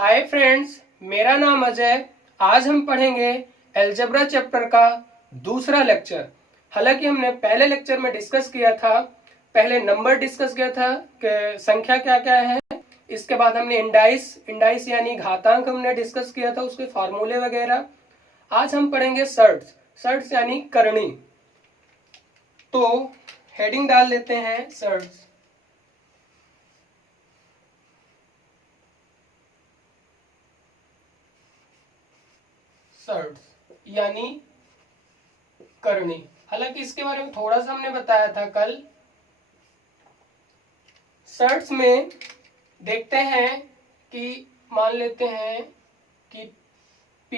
Hi friends, मेरा नाम अजय। आज हम पढ़ेंगे अलजेब्रा चैप्टर का दूसरा लेक्चर। हालांकि हमने पहले लेक्चर में डिस्कस किया था, पहले नंबर डिस्कस किया था कि संख्या क्या क्या है। इसके बाद हमने इंडाइस यानी घातांक हमने डिस्कस किया था, उसके फार्मूले वगैरह। आज हम पढ़ेंगे सर्ट्स यानी करणी। तो हेडिंग डाल लेते हैं सर्ट्स। सर्ट्स यानी करणी। हालांकि इसके बारे में थोड़ा सा हमने बताया था कल। सर्ट्स में देखते हैं कि मान लेते हैं कि P,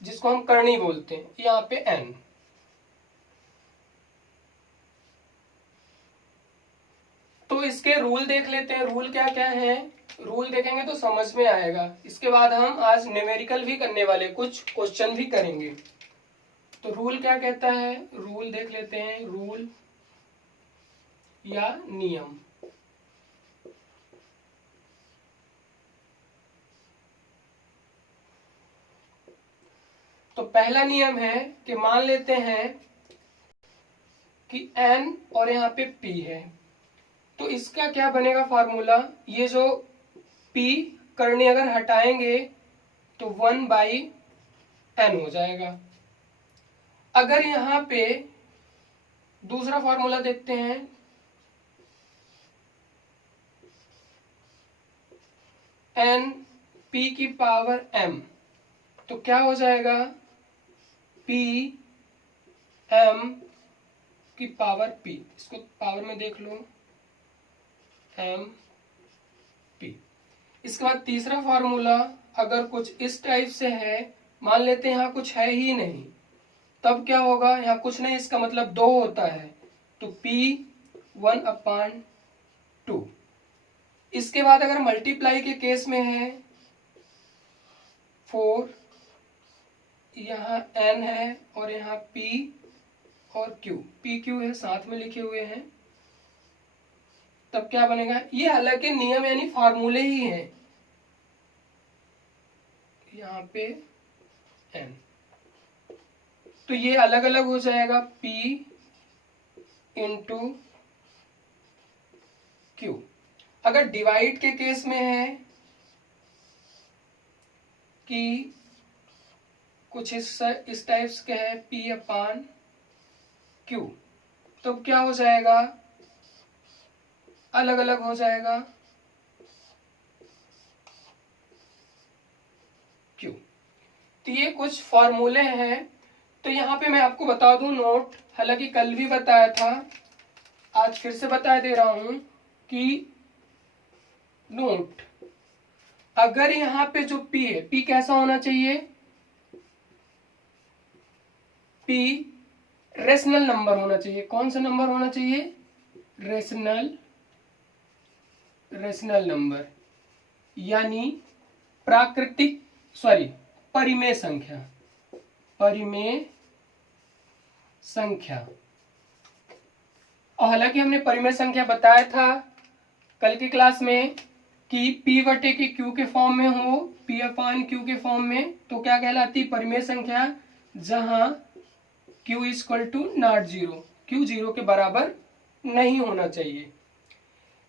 जिसको हम करणी बोलते हैं, यहाँ पे N। तो इसके रूल देख लेते हैं, रूल क्या क्या है। रूल देखेंगे तो समझ में आएगा। इसके बाद हम आज न्यूमेरिकल भी करने वाले, कुछ क्वेश्चन भी करेंगे। तो रूल क्या कहता है, रूल देख लेते हैं। रूल या नियम। तो पहला नियम है कि मान लेते हैं कि N और यहाँ पे P है, तो इसका क्या बनेगा फार्मूला। ये जो P करणी अगर हटाएंगे तो 1/n हो जाएगा। अगर यहाँ पे दूसरा फार्मूला देखते हैं, n p की पावर m, तो क्या हो जाएगा, p m की पावर p। इसको पावर में देख लो, m p। इसके बाद तीसरा फार्मूला अगर कुछ इस टाइप से है, मान लेते हैं यहाँ कुछ है ही नहीं, तब क्या होगा, यहाँ कुछ नहीं, इसका मतलब 2 होता है, तो p 1/2। इसके बाद अगर मल्टीप्लाई के केस में है 4, यहाँ n है और यहाँ p और q, p q है साथ में लिखे हुए हैं, तब क्या बनेगा। ये हालांकि नियम यानी फार्मूले ही हैं। यहाँ पे n, तो ये अलग अलग हो जाएगा, p इंटू q। अगर डिवाइड के केस में है कि कुछ इस टाइप के है, p/q, तो क्या हो जाएगा, अलग अलग हो जाएगा q। तो ये कुछ फॉर्मूले हैं। तो यहाँ पे मैं आपको बता दूं नोट, हालांकि कल भी बताया था, आज फिर से बता दे रहा हूं कि नोट, अगर यहाँ पे जो p है, p कैसा होना चाहिए, p रेशनल नंबर होना चाहिए। कौन सा नंबर होना चाहिए, रेशनल नंबर, यानी परिमेय संख्या। और हालांकि हमने परिमेय संख्या बताया था कल की क्लास में कि p/q के फॉर्म में हो, p/q के फॉर्म में, तो क्या कहलाती है, परिमेय संख्या, जहां q = ≠0, q 0 के बराबर नहीं होना चाहिए।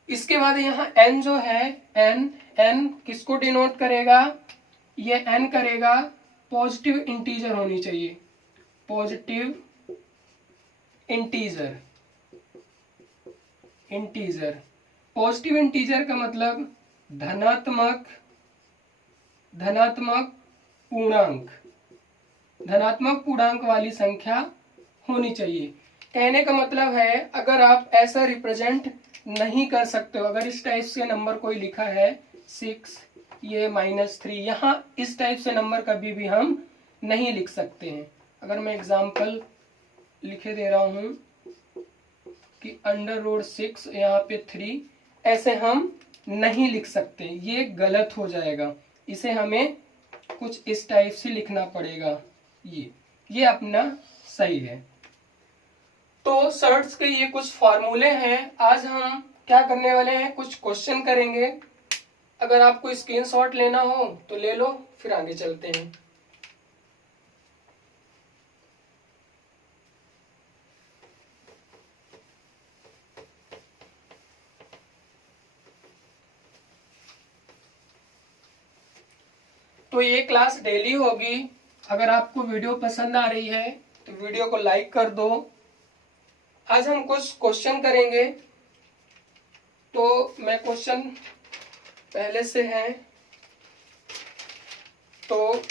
इसके बाद यहाँ n जो है, n किसको डिनोट करेगा, ये n करेगा पॉजिटिव इंटीजर होनी चाहिए, पॉजिटिव इंटीजर। पॉजिटिव इंटीजर का मतलब धनात्मक पूर्णांक वाली संख्या होनी चाहिए। कहने का मतलब है, अगर आप ऐसा रिप्रेजेंट नहीं कर सकते हो, अगर इस टाइप से नंबर कोई लिखा है 6, ये -3, यहाँ इस टाइप से नंबर कभी भी हम नहीं लिख सकते हैं। अगर मैं एग्जाम्पल लिखे दे रहा हूं कि √6, यहाँ पे 3, ऐसे हम नहीं लिख सकते, ये गलत हो जाएगा। इसे हमें कुछ इस टाइप से लिखना पड़ेगा, ये अपना सही है। तो सर्ट्स के ये कुछ फॉर्मूले हैं। आज हम क्या करने वाले हैं, कुछ क्वेश्चन करेंगे। अगर आपको स्क्रीनशॉट लेना हो तो ले लो, फिर आगे चलते हैं। तो ये क्लास डेली होगी। अगर आपको वीडियो पसंद आ रही है तो वीडियो को लाइक कर दो। आज हम कुछ क्वेश्चन करेंगे। तो मैं क्वेश्चन पहले से हैं, तो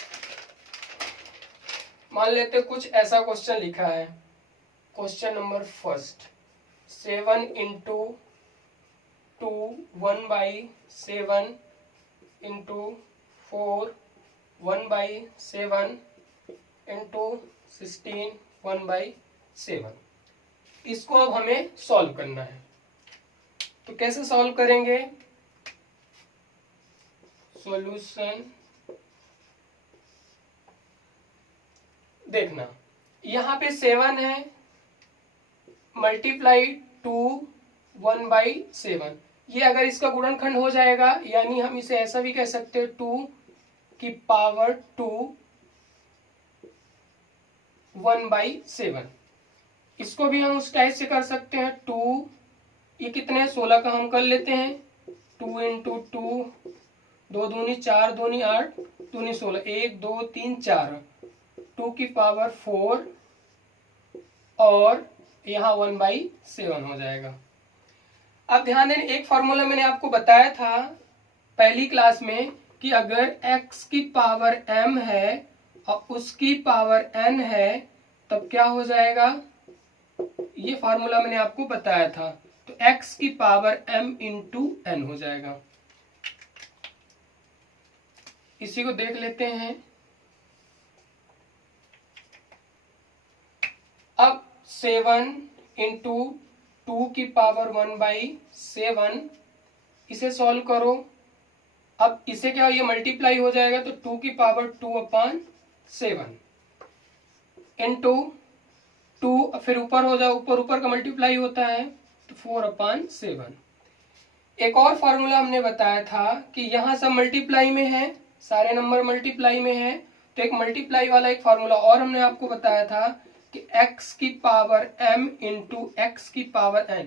मान लेते कुछ ऐसा क्वेश्चन लिखा है। Question number first, 7 into 2 1/7 into 4 1/7 into 16 1/7। इसको अब हमें सॉल्व करना है। तो कैसे सॉल्व करेंगे? सॉल्यूशन देखना, यहाँ पे 7 है, मल्टीप्लाई 2 1/7। ये अगर इसका गुणनखंड हो जाएगा, यानी हम इसे ऐसा भी कह सकते हैं 2 की पावर 2 1/7। इसको भी हम उस टाइप से कर सकते हैं 2, ये कितने 16 का हम कर लेते हैं 2 इंटू 2, 2 दूनी 4, दूनी 8, दूनी 16, 1 2 3 4, 2 की पावर 4 और यहाँ 1/7 हो जाएगा। अब ध्यान दें, एक फॉर्मूला मैंने आपको बताया था पहली क्लास में कि अगर x की पावर m है और उसकी पावर n है तब क्या हो जाएगा। ये फॉर्मूला मैंने आपको बताया था। तो x की पावर m इंटू n हो जाएगा। इसी को देख लेते हैं। अब 7 इंटू 2 की पावर 1/7, इसे सॉल्व करो। अब इसे क्या, ये मल्टीप्लाई हो जाएगा तो 2 की पावर 2/7 इंटू 2, फिर ऊपर हो जाए, ऊपर ऊपर का मल्टीप्लाई होता है तो 4/7। एक और फॉर्मूला हमने बताया था कि यहाँ सब मल्टीप्लाई में है, सारे नंबर मल्टीप्लाई में है, तो एक मल्टीप्लाई वाला एक फॉर्मूला और हमने आपको बताया था कि x की पावर m इंटू एक्स की पावर n।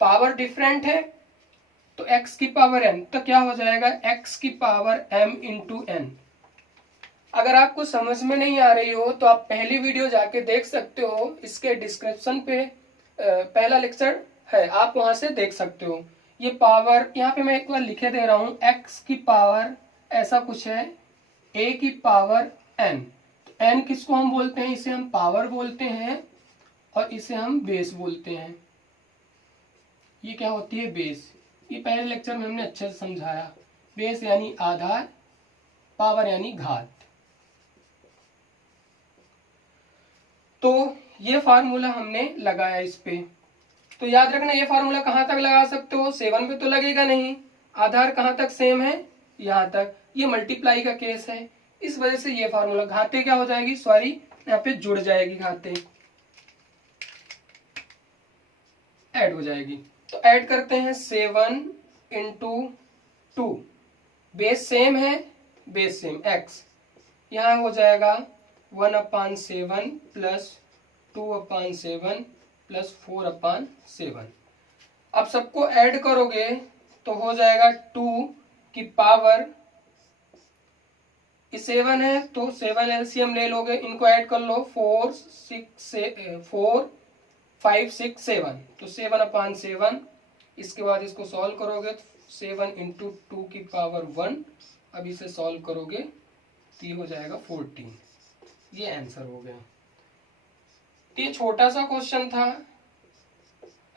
पावर डिफरेंट है तो x की पावर n, तो क्या हो जाएगा x की पावर m इंटू n। अगर आपको समझ में नहीं आ रही हो तो आप पहली वीडियो जाके देख सकते हो, इसके डिस्क्रिप्शन पे पहला लेक्चर है, आप वहां से देख सकते हो। ये पावर यहाँ पे मैं एक बार लिखे दे रहा हूँ, x की पावर ऐसा कुछ है a की पावर n। n किसको हम बोलते हैं, इसे हम पावर बोलते हैं और इसे हम बेस बोलते हैं। ये क्या होती है, बेस। ये पहले लेक्चर में हमने अच्छे से समझाया। बेस यानी आधार, पावर यानी घात। तो ये फार्मूला हमने लगाया इस पे। तो याद रखना, ये फार्मूला कहाँ तक लगा सकते हो, 7 पे तो लगेगा नहीं। आधार कहाँ तक सेम है, यहाँ तक। ये मल्टीप्लाई का केस है, इस वजह से ये फार्मूला, घाते क्या हो जाएगी, सॉरी यहाँ पे जुड़ जाएगी, घाते ऐड हो जाएगी। तो ऐड करते हैं 7 इंटू 2, बेस सेम है, बेस सेम x, यहाँ हो जाएगा 1/7 प्लस 2/7 प्लस 4/7। अब सबको ऐड करोगे तो हो जाएगा 2 की पावर 7 है तो 7 एलसीएम ले लोगे, इनको ऐड कर लो 4 5 6 7, तो 7/7। इसके बाद इसको सॉल्व करोगे तो 7 इंटू 2 की पावर 1। अब इसे सॉल्व करोगे तो ये हो जाएगा 14। ये आंसर हो गया। तो ये छोटा सा क्वेश्चन था,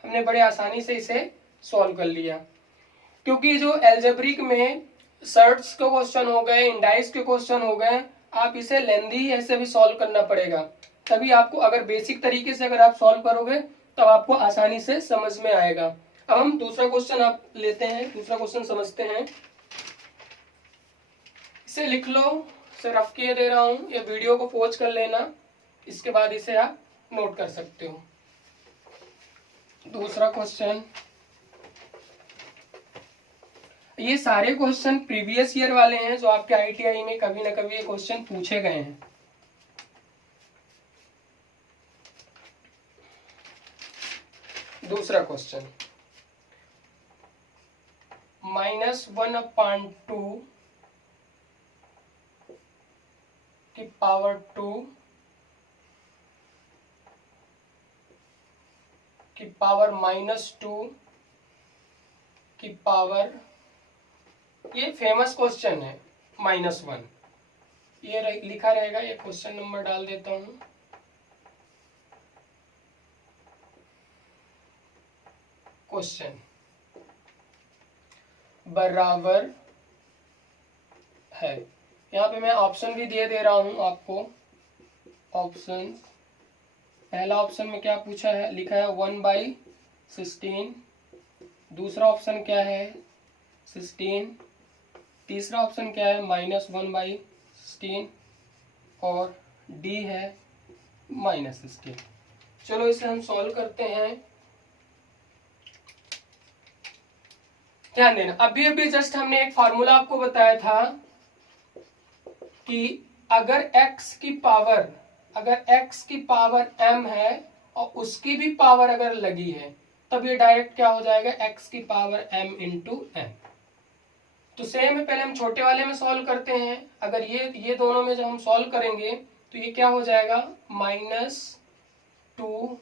हमने बड़े आसानी से इसे सॉल्व कर लिया। क्योंकि जो एल्जेब्रिक में सर्ट्स के क्वेश्चन हो गए, इंडाइस के क्वेश्चन हो गए, आप इसे लेंदी ऐसे भी सॉल्व करना पड़ेगा, तभी आपको, अगर बेसिक तरीके से अगर आप सॉल्व करोगे तब आपको आसानी से समझ में आएगा। अब हम दूसरा क्वेश्चन आप लेते हैं, दूसरा क्वेश्चन समझते हैं। इसे लिख लो, इसे रफ किए दे रहा हूं, ये वीडियो को पॉज कर लेना, इसके बाद इसे आप नोट कर सकते हो। दूसरा क्वेश्चन, ये सारे क्वेश्चन प्रीवियस ईयर वाले हैं जो आपके ITI में कभी ना कभी ये क्वेश्चन पूछे गए हैं। दूसरा क्वेश्चन, -1/2 की पावर 2 की पावर -2 की पावर, ये फेमस क्वेश्चन है, -1, ये लिखा रहेगा, ये क्वेश्चन नंबर डाल देता हूं। क्वेश्चन बराबर है, यहाँ पे मैं ऑप्शन भी दे रहा हूं आपको। ऑप्शन, पहला ऑप्शन में क्या पूछा है, लिखा है 1/16। दूसरा ऑप्शन क्या है, 16। तीसरा ऑप्शन क्या है, -1/16। और डी है -16। चलो इसे हम सॉल्व करते हैं। ध्यान देना, अभी अभी जस्ट हमने एक फॉर्मूला आपको बताया था कि अगर x की पावर m है और उसकी भी पावर अगर लगी है, तब ये डायरेक्ट क्या हो जाएगा, x की पावर m इंटू n। तो सेम है, पहले हम छोटे वाले में सॉल्व करते हैं। अगर ये दोनों में जब हम सॉल्व करेंगे तो ये क्या हो जाएगा, -2,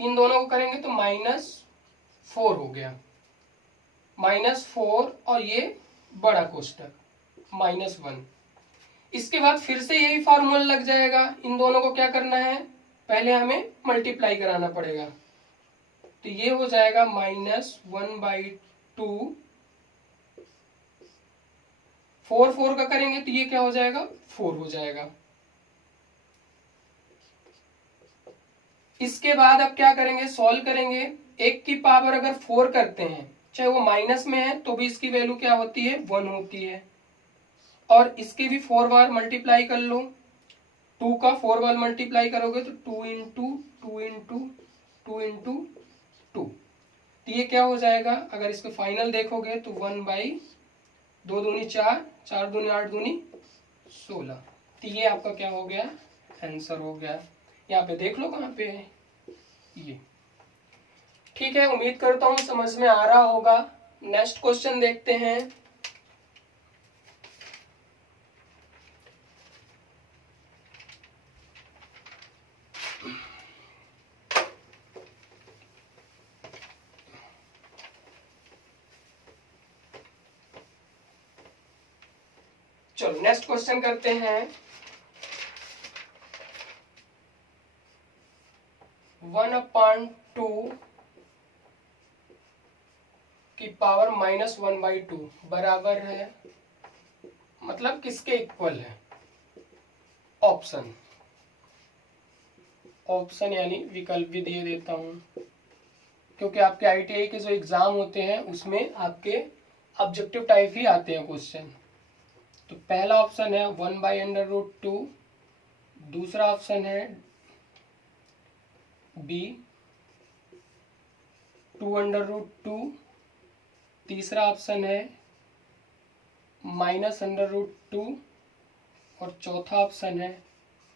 इन दोनों को करेंगे तो -4 हो गया, -4, और ये बड़ा कोष्टक -1। इसके बाद फिर से यही फॉर्मूला लग जाएगा। इन दोनों को क्या करना है, पहले हमें मल्टीप्लाई कराना पड़ेगा। तो ये हो जाएगा -1/2, 4 का करेंगे तो ये क्या हो जाएगा, 4 हो जाएगा। इसके बाद अब क्या करेंगे, सॉल्व करेंगे। एक की पावर अगर 4 करते हैं, चाहे वो माइनस में है, तो भी इसकी वैल्यू क्या होती है, 1 होती है। और इसके भी 4 बार मल्टीप्लाई कर लो, 2 का 4 बार मल्टीप्लाई करोगे तो 2 इंटू 2 इंटू 2 इंटू 2, तो ये क्या हो जाएगा, अगर इसको फाइनल देखोगे तो 1/2 दूनी 4, 4 दूनी 8 दूनी 16। तो ये आपका क्या हो गया, आंसर हो गया। यहाँ पे देख लो कहाँ पे है ये। ठीक है, उम्मीद करता हूँ समझ में आ रहा होगा। नेक्स्ट क्वेश्चन देखते हैं। चलो नेक्स्ट क्वेश्चन करते हैं। 1/2 की पावर -1/2 बराबर है, मतलब किसके इक्वल है, ऑप्शन यानी विकल्प भी दे देता हूं, क्योंकि आपके ITI के जो एग्जाम होते हैं उसमें आपके ऑब्जेक्टिव टाइप ही आते हैं क्वेश्चन। तो पहला ऑप्शन है 1/√2, दूसरा ऑप्शन है बी 2/2, तीसरा ऑप्शन है -√2 और चौथा ऑप्शन है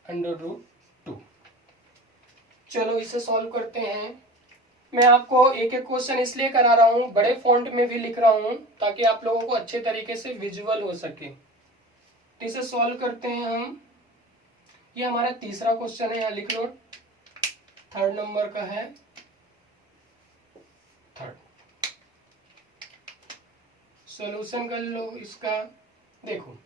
√2। चलो इसे सॉल्व करते हैं। मैं आपको एक एक क्वेश्चन इसलिए करा रहा हूँ, बड़े फॉन्ट में भी लिख रहा हूँ ताकि आप लोगों को अच्छे तरीके से विजुअल हो सके। इसे सॉल्व करते हैं हम। ये हमारा तीसरा क्वेश्चन है, यहाँ लिख लो, 3rd नंबर का है, 3rd। सॉल्यूशन कर लो इसका। देखो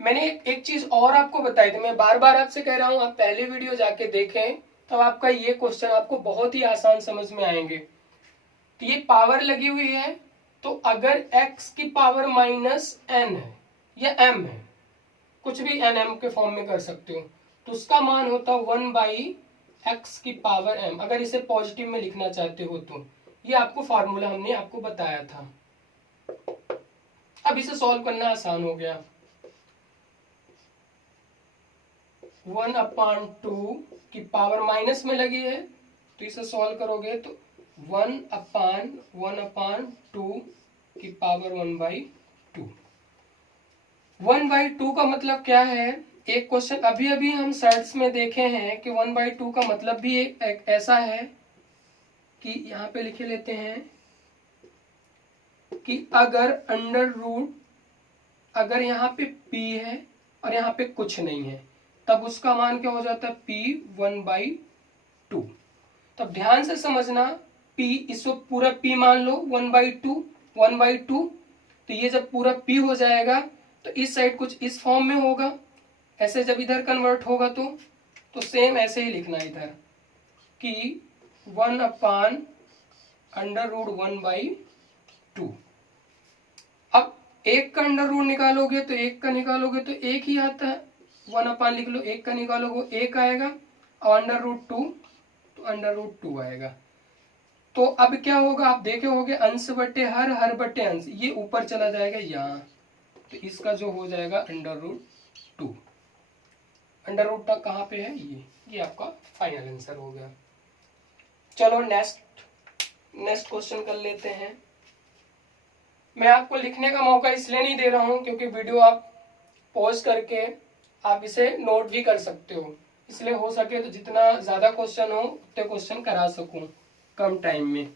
मैंने एक चीज और आपको बताई थी, मैं बार बार आपसे कह रहा हूं, आप पहले वीडियो जाके देखें तो आपका ये क्वेश्चन आपको बहुत ही आसान समझ में आएंगे। तो ये पावर लगी हुई है, तो अगर x की पावर -n है या m है, कुछ भी nm के फॉर्म में कर सकते हो, तो उसका मान होता 1/x की पावर m, अगर इसे पॉजिटिव में लिखना चाहते हो तो। ये आपको फॉर्मूला हमने आपको बताया था। अब इसे सॉल्व करना आसान हो गया। 1/2 की पावर माइनस में लगी है, तो इसे सॉल्व करोगे तो 1/2 की पावर 1/2। 1/2 का मतलब क्या है? एक क्वेश्चन अभी अभी हम सर्च में देखे हैं कि 1/2 का मतलब भी एक ऐसा है कि यहाँ पे लिखे लेते हैं कि अगर यहाँ पे p है और यहाँ पे कुछ नहीं है, तब उसका मान क्या हो जाता है? p 1/2। तब ध्यान से समझना, p, इसको पूरा p मान लो 1/2, तो ये जब पूरा p हो जाएगा तो इस साइड कुछ इस फॉर्म में होगा। ऐसे जब इधर कन्वर्ट होगा तो सेम ऐसे ही लिखना इधर कि 1/√1/2। अब एक का अंडर रूट निकालोगे तो एक का निकालोगे तो एक ही आता है, 1 लिख लो, एक का निकालोगे एक आएगा, और अंडर रूट 2 आएगा। तो अब क्या होगा? आप देखे होगे अंश बटे हर बटे अंश, ये ऊपर चला जाएगा यहाँ, तो इसका जो हो जाएगा अंडर रूट 2 कहाँ पे है? ये आपका फाइनल आंसर हो गया। चलो नेक्स्ट क्वेश्चन कर लेते हैं। मैं आपको लिखने का मौका इसलिए नहीं दे रहा हूं क्योंकि वीडियो आप पॉज करके आप इसे नोट भी कर सकते हो, इसलिए हो सके तो जितना ज्यादा क्वेश्चन हो उतने क्वेश्चन करा सकूं कम टाइम में।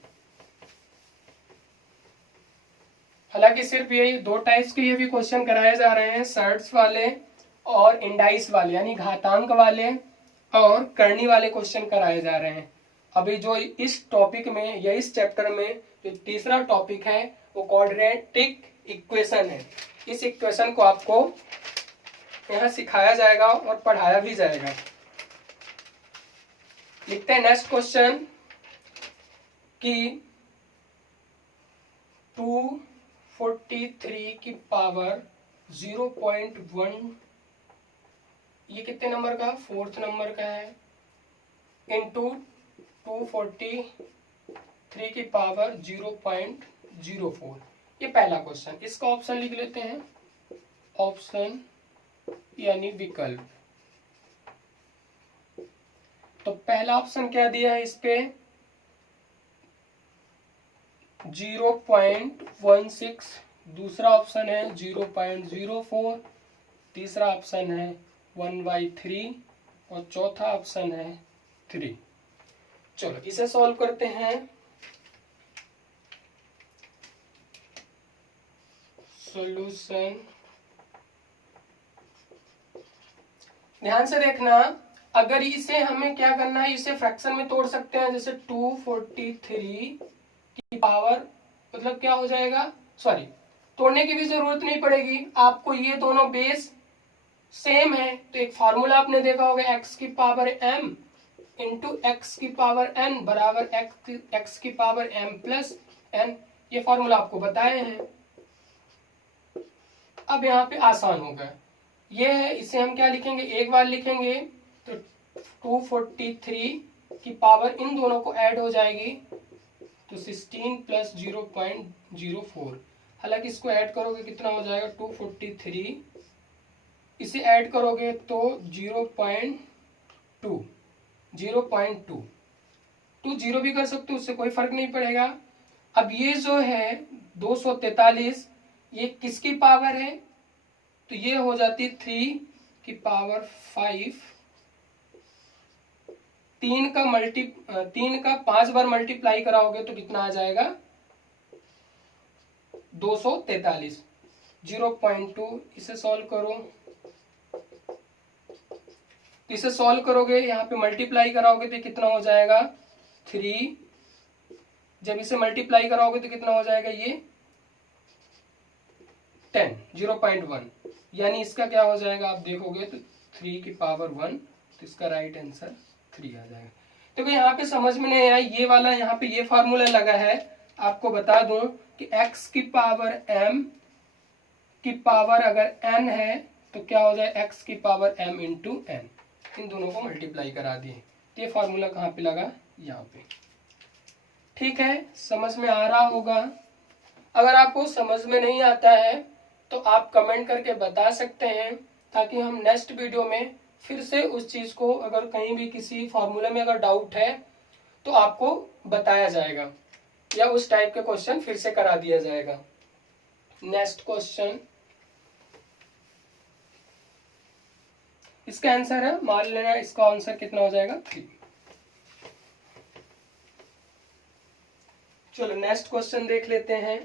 हालांकि सिर्फ यही 2 टाइप्स के ये भी क्वेश्चन कराए जा रहे हैं, सर्ट्स वाले और इंडाइस वाले, यानी घातांक वाले और करनी वाले क्वेश्चन कराए जा रहे हैं। अभी जो इस टॉपिक में या इस चैप्टर में जो तीसरा टॉपिक है वो क्वाड्रेटिक इक्वेशन है। इस इक्वेशन को आपको यहाँ सिखाया जाएगा और पढ़ाया भी जाएगा। लिखते हैं नेक्स्ट क्वेश्चन कि 243 की पावर 0.1, ये कितने नंबर का? 4th नंबर का है, इंटू 243 की पावर 0.04। ये पहला क्वेश्चन। इसका ऑप्शन लिख लेते हैं, ऑप्शन यानी विकल्प। तो पहला ऑप्शन क्या दिया है इस पे? 0.16, दूसरा ऑप्शन है 0.04, तीसरा ऑप्शन है 1/3 और चौथा ऑप्शन है 3। चलो इसे सॉल्व करते हैं। सॉल्यूशन ध्यान से देखना, अगर इसे हमें क्या करना है, इसे फ्रैक्शन में तोड़ सकते हैं। जैसे 243 की पावर मतलब क्या हो जाएगा, सॉरी तोड़ने की भी जरूरत नहीं पड़ेगी आपको, ये दोनों बेस सेम है तो एक फार्मूला आपने देखा होगा, x की पावर m इंटू एक्स की पावर n बराबर x की पावर m प्लस n। ये फार्मूला आपको बताए हैं। अब यहाँ पे आसान होगा, ये है, इसे हम क्या लिखेंगे, एक बार लिखेंगे तो 243 की पावर इन दोनों को ऐड हो जाएगी तो 16 प्लस 0.04। हालांकि इसको ऐड करोगे कितना हो जाएगा, 243, इसे ऐड करोगे तो 0.2 तो 0 भी कर सकते हो, उससे कोई फर्क नहीं पड़ेगा। अब ये जो है 243, ये किसकी पावर है? तो ये हो जाती 3 की पावर 5। 3 का 5 बार मल्टीप्लाई कराओगे तो कितना आ जाएगा, 243। 0.2, इसे सॉल्व करो, इसे सॉल्व करोगे यहाँ पे मल्टीप्लाई कराओगे तो कितना हो जाएगा 3। जब इसे मल्टीप्लाई कराओगे तो कितना हो जाएगा ये 10, 0.1, यानी इसका क्या हो जाएगा आप देखोगे तो 3 की पावर 1, तो इसका राइट आंसर 3 आ जाएगा। तो यहाँ पे समझ में नहीं आया, ये वाला यहाँ पे ये फार्मूला लगा है। आपको बता दूं कि x की पावर m की पावर अगर n है तो क्या हो जाए, x की पावर m इंटू n, इन दोनों को मल्टीप्लाई करा दिए। तो ये फार्मूला कहाँ पे लगा, यहाँ पे। ठीक है, समझ में आ रहा होगा। अगर आपको समझ में नहीं आता है तो आप कमेंट करके बता सकते हैं, ताकि हम नेक्स्ट वीडियो में फिर से उस चीज को, अगर कहीं भी किसी फॉर्मूले में अगर डाउट है तो आपको बताया जाएगा या उस टाइप के क्वेश्चन फिर से करा दिया जाएगा। नेक्स्ट क्वेश्चन, इसका आंसर है, मान लेना इसका आंसर कितना हो जाएगा 3। चलो नेक्स्ट क्वेश्चन देख लेते हैं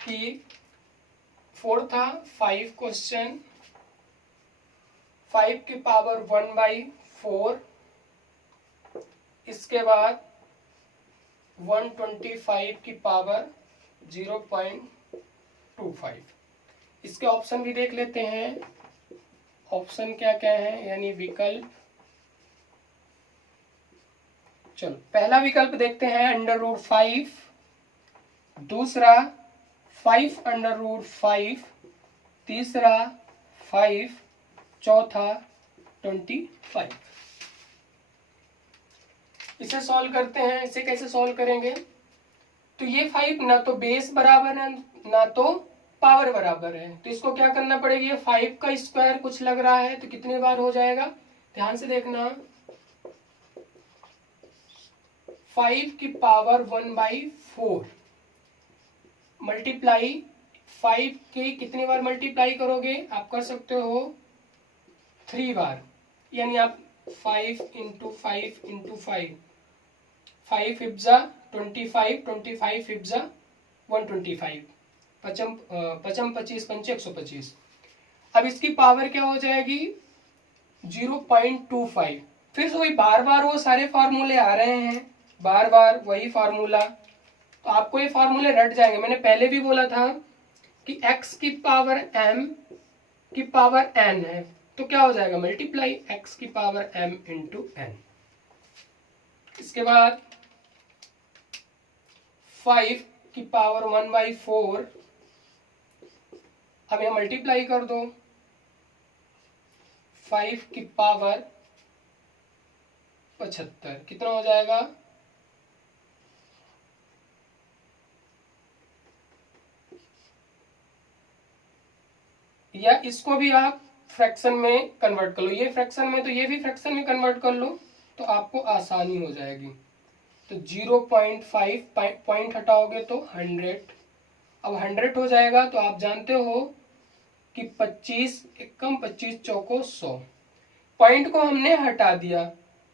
कि 4 था 5 क्वेश्चन, 5 की पावर 1/4, इसके बाद 125 की पावर 0.25। इसके ऑप्शन भी देख लेते हैं, ऑप्शन क्या क्या है यानी विकल्प। चलो पहला विकल्प देखते हैं √5, दूसरा 5√5, तीसरा 5, चौथा 25। इसे सॉल्व करते हैं। इसे कैसे सॉल्व करेंगे, तो ये 5 ना तो बेस बराबर है ना तो पावर बराबर है, तो इसको क्या करना पड़ेगा, ये 5 का स्क्वायर कुछ लग रहा है तो कितनी बार हो जाएगा, ध्यान से देखना, 5 की पावर 1/4 मल्टीप्लाई 5 के कितनी बार मल्टीप्लाई करोगे, आप कर सकते हो 3 बार, यानी आप 5 × 5 × 5, 5 फिफ्जा 25, 25 फिफ्जा 125, पचम 25 पंचे 125। अब इसकी पावर क्या हो जाएगी 0.25। फिर वही बार बार वो सारे फार्मूले आ रहे हैं, बार बार वही फार्मूला, तो आपको ये फार्मूले रट जाएंगे। मैंने पहले भी बोला था कि x की पावर m की पावर n है, तो क्या हो जाएगा मल्टीप्लाई x की पावर m × n। इसके बाद 5 की पावर 1/4, अब यह मल्टीप्लाई कर दो, 5 की पावर 75 कितना हो जाएगा, या इसको भी आप फ्रैक्शन में कन्वर्ट कर लो, ये फ्रैक्शन में तो ये भी फ्रैक्शन में कन्वर्ट कर लो, तो आपको आसानी हो जाएगी। तो 0.5 पॉइंट हटाओगे तो 100, अब 100 हो जाएगा, तो आप जानते हो कि 25 एकम 25 चौको 100, पॉइंट को हमने हटा दिया,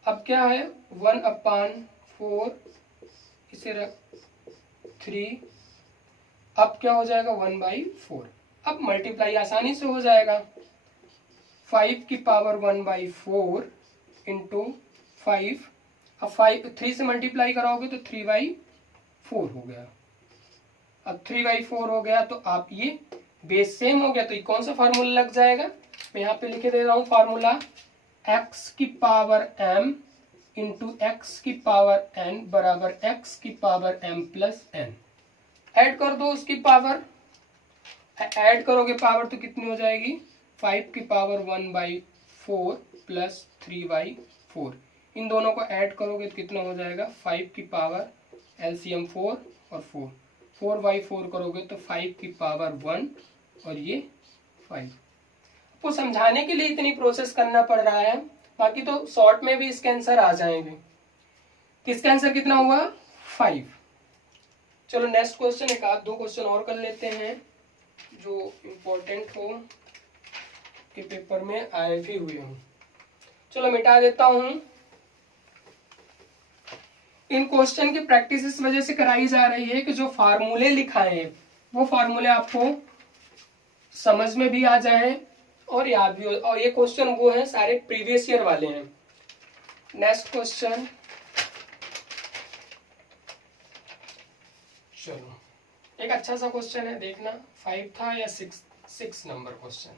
अब क्या है 1/4, इसे रख 3, अब क्या हो जाएगा 1/4। अब मल्टीप्लाई आसानी से हो जाएगा, 5 की पावर 1/4 इंटू 5, अब 3 से मल्टीप्लाई कराओगे तो 3/4 हो गया। अब 3/4 हो गया तो आप ये बेस सेम हो गया, तो ये कौन सा फार्मूला लग जाएगा, मैं यहाँ पे लिखे दे रहा हूँ फार्मूला, x की पावर m इंटू एक्स की पावर n बराबर x की power m plus n। Add कर दो उसकी पावर, ऐड करोगे पावर तो कितनी हो जाएगी 5 की पावर 1/4 प्लस 3/4, इन दोनों को ऐड करोगे तो कितना हो जाएगा 5 की पावर LCM 4 और 4, 4/4 करोगे तो 5 की पावर 1 और ये 5। आपको समझाने के लिए इतनी प्रोसेस करना पड़ रहा है, बाकी तो शॉर्ट में भी इसके आंसर आ जाएंगे। इसका आंसर कितना हुआ 5। चलो नेक्स्ट क्वेश्चन, एक आध दो क्वेश्चन और कर लेते हैं जो इम्पोर्टेंट हो, के पेपर में आए भी हुए हों। चलो मिटा देता हूं, इन क्वेश्चन की प्रैक्टिस इस वजह से कराई जा रही है कि जो फार्मूले लिखाए हैं वो फार्मूले आपको समझ में भी आ जाएं और याद भी हो, और ये क्वेश्चन वो है सारे प्रीवियस ईयर वाले हैं। नेक्स्ट क्वेश्चन, चलो एक अच्छा सा क्वेश्चन है, देखना 5 था या 6 नंबर क्वेश्चन।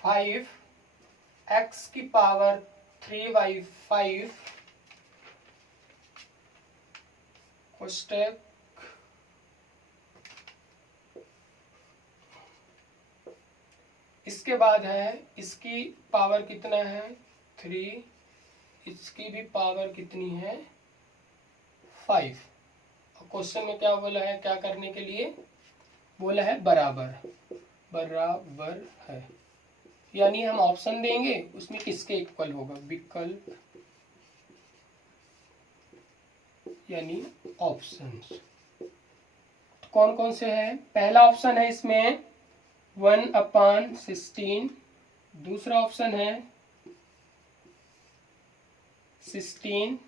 5x की पावर 3/5 कोष्टक इसके बाद है इसकी पावर कितना है 3, इसकी भी पावर कितनी है 5। क्वेश्चन में क्या बोला है, क्या करने के लिए बोला है बराबर, बराबर है, यानी हम ऑप्शन देंगे उसमें किसके इक्वल होगा, विकल्प यानी ऑप्शंस। कौन कौन से हैं? पहला ऑप्शन है इसमें 1/16, दूसरा ऑप्शन है 16,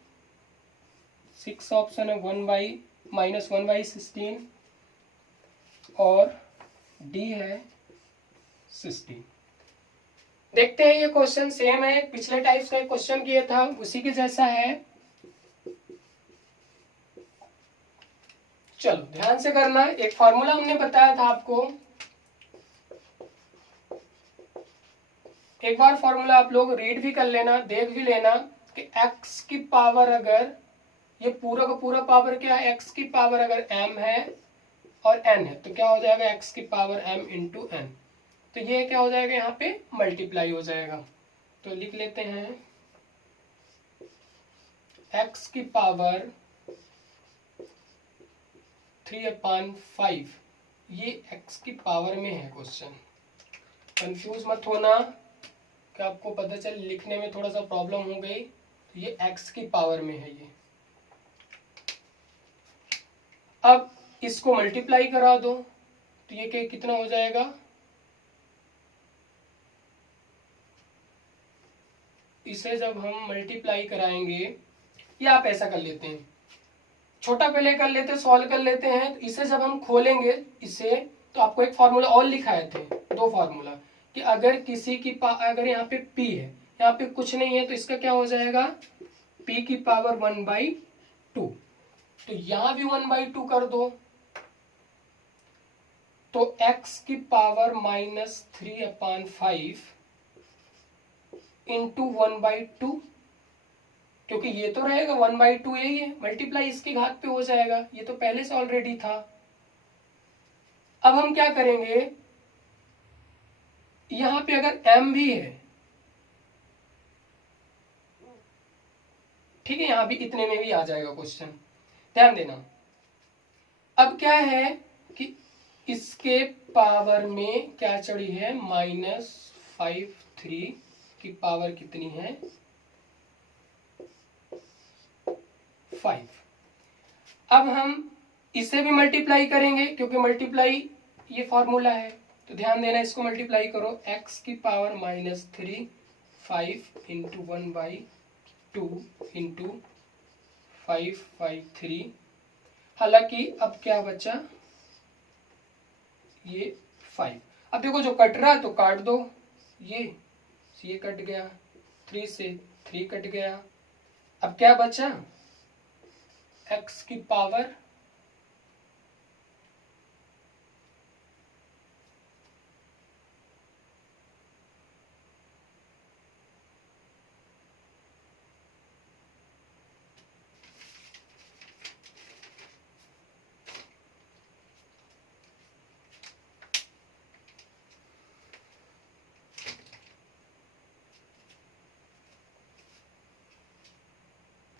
6 ऑप्शन है 1/-1/16 और डी है 16। देखते हैं, ये क्वेश्चन सेम है, पिछले टाइप्स का एक क्वेश्चन किया था उसी के जैसा है। चलो ध्यान से करना। एक फॉर्मूला हमने बताया था आपको, एक बार फॉर्मूला आप लोग रीड भी कर लेना, देख भी लेना कि x की पावर, अगर ये पूरा का पूरा पावर क्या है, x की पावर अगर m है और n है तो क्या हो जाएगा, x की पावर m इंटू n। तो ये क्या हो जाएगा, यहाँ पे मल्टीप्लाई हो जाएगा। तो लिख लेते हैं x की पावर 3/5, ये x की पावर में है क्वेश्चन। कंफ्यूज मत होना कि आपको पता चल लिखने में थोड़ा सा प्रॉब्लम हो गई, तो ये x की पावर में है ये। अब इसको मल्टीप्लाई करा दो तो ये कितना हो जाएगा, इसे जब हम मल्टीप्लाई कराएंगे, या आप ऐसा कर लेते हैं, छोटा पहले कर लेते, सॉल्व कर लेते हैं। तो इसे जब हम खोलेंगे इसे, तो आपको एक फॉर्मूला और लिखाए थे, दो फॉर्मूला, कि अगर किसी की अगर यहाँ पे p है, यहाँ पे कुछ नहीं है, तो इसका क्या हो जाएगा, p की पावर 1/2। तो यहाँ भी 1/2 कर दो, तो x की पावर -3/5 इंटू 1/2, क्योंकि ये तो रहेगा 1/2, यही है, मल्टीप्लाई इसकी घात पे हो जाएगा, ये तो पहले से ऑलरेडी था। अब हम क्या करेंगे, यहां पे अगर m भी है, ठीक है, यहां भी इतने में भी आ जाएगा क्वेश्चन, ध्यान देना। अब क्या है कि इसके पावर में क्या चढ़ी है, -5/3 की पावर कितनी है, 5। अब हम इसे भी मल्टीप्लाई करेंगे, क्योंकि मल्टीप्लाई ये फॉर्मूला है, तो ध्यान देना, इसको मल्टीप्लाई करो, x की पावर -3 5 इंटू 1/2 इंटू 5/3। हालांकि अब क्या बचा, ये 5। अब देखो जो कट रहा है तो काट दो, ये कट गया, 3 से 3 कट गया। अब क्या बचा, x की पावर